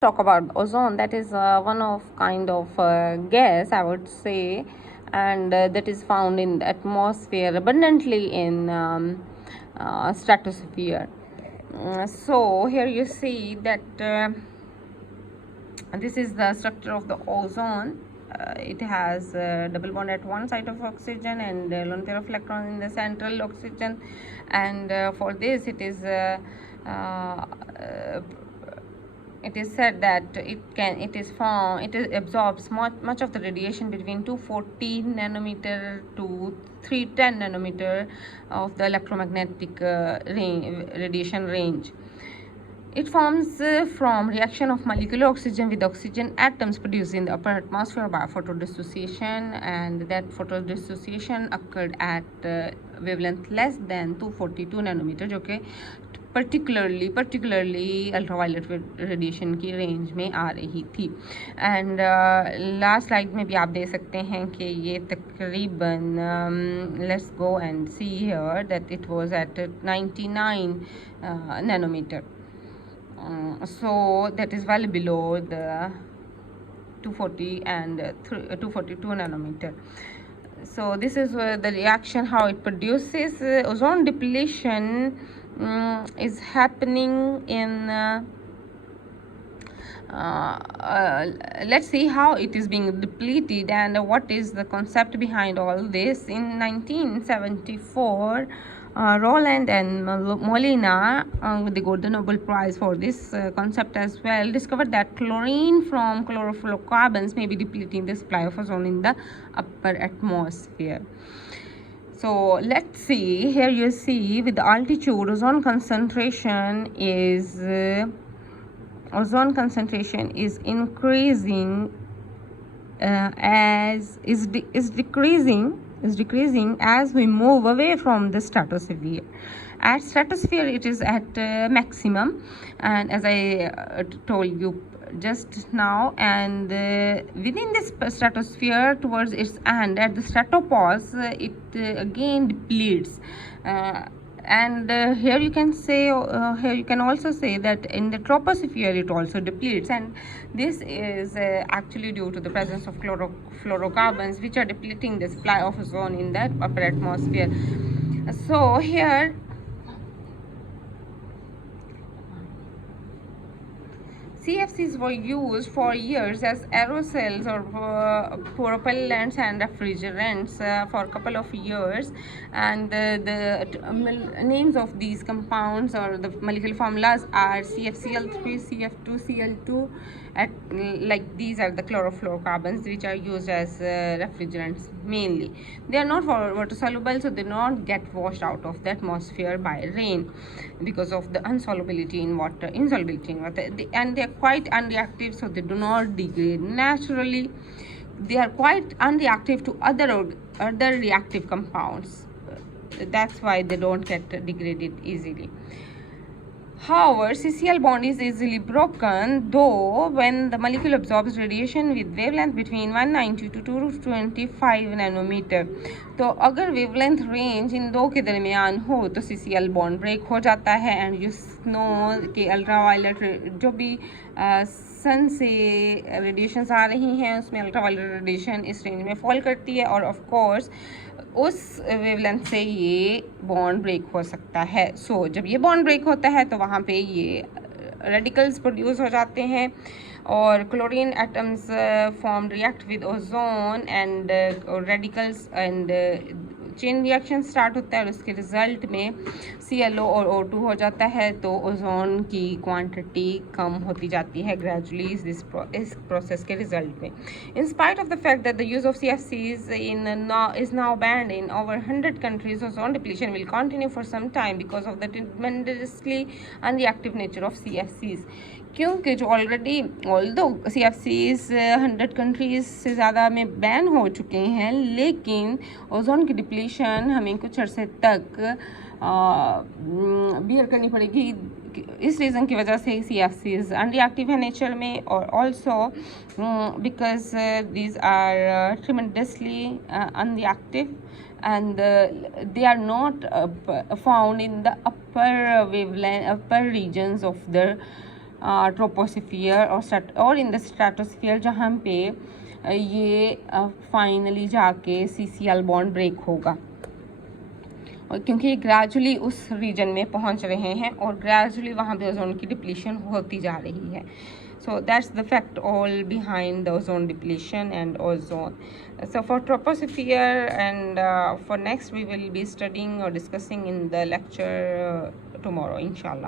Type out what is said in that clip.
talk about ozone, that is one of kind of gas, I would say, and that is found in the atmosphere abundantly in stratosphere. So here you see that this is the structure of the ozone. It has double bond at one side of oxygen and lone pair of electron in the central oxygen, and for this uh, it is said that it absorbs much of the radiation between 240 nanometer to 310 nanometer of the electromagnetic radiation range. It forms from reaction of molecular oxygen with oxygen atoms produced in the upper atmosphere by photodissociation, and that photodissociation occurred at wavelength less than 242 nanometer, जो कि particularly ultraviolet radiation की range में आ रही थी. And last slide में भी आप देख सकते हैं कि ये तकरीबन let's go and see here that it was at 99 nanometer. So that is well below the 240 and 242 nanometer. So this is the reaction, how it produces ozone depletion is happening in let's see how it is being depleted and what is the concept behind all this. In 1974, Roland and Molina, they got the Nobel Prize for this concept as well, discovered that chlorine from chlorofluorocarbons may be depleting the supply of ozone in the upper atmosphere. So let's see, here you see with the altitude ozone concentration is increasing is decreasing as we move away from the stratosphere. At stratosphere it is at maximum, and as I told you just now, and within this stratosphere towards its end at the stratopause it again depletes, and here you can also say that in the troposphere it also depletes, and this is actually due to the presence of fluorocarbons which are depleting the supply of ozone in that upper atmosphere. So here CFCs were used for years as aerosols or propellants and refrigerants for a couple of years, and the names of these compounds or the molecular formulas are CFCl3, CF2Cl2, like these are the chlorofluorocarbons which are used as refrigerants mainly. They are not water soluble, so they do not get washed out of the atmosphere by rain because of the insolubility in water, and they are quite unreactive, so they do not degrade naturally. They are quite unreactive to other reactive compounds. That's why they don't get degraded easily. However, CCl bond is easily broken, though when the molecule absorbs radiation with wavelength between 190 to 225 nanometer. तो अगर wavelength range इन दो के दरमियान हो तो CCl bond break हो जाता है, एंड यू नो कि अल्ट्रावायलेट जो भी सन से रेडिएशंस आ रही हैं उसमें अल्ट्रावायलेट रेडिएशन इस रेंज में फॉल करती है, और ऑफ कोर्स उस वेवलेंथ से ये बॉन्ड ब्रेक हो सकता है. सो जब ये बॉन्ड ब्रेक होता है तो वहाँ पे ये रेडिकल्स प्रोड्यूस हो जाते हैं, और chlorine atoms form react with ozone and radicals, and chain reaction start होता है, और उसके रिजल्ट में ClO और O2 हो जाता है, तो ओजोन की क्वांटिटी कम होती जाती है ग्रेजुअली इस प्रोसेस के रिजल्ट में. In spite of the fact that the use of CFCs is now banned in over 100 countries, ozone depletion will continue for some time because of the tremendously unreactive nature of CFCs. क्योंकि जो already although CFCs 100 countries से ज़्यादा में ban हो चुके हैं, लेकिन ozone की डिप्लीशन हमें कुछ अरसे तक बियर करनी पड़ेगी. इस रीज़न की वजह से CFCs अनरिएक्टिव है नेचर में, और also because these are tremendously unreactive, and they are not found in the upper regions of the troposphere और इन द स्ट्रेटोस्फियर जहाँ पे ये फाइनली जाके CCl बॉन्ड ब्रेक होगा, और क्योंकि ये ग्रेजुअली उस रीजन में पहुंच रहे हैं और ग्रेजुअली वहाँ पे ओजोन की डिप्लीशन होती जा रही है. So that's the fact all behind the ozone depletion and ozone. So for troposphere and for next we will be studying or discussing in the lecture tomorrow, inshallah.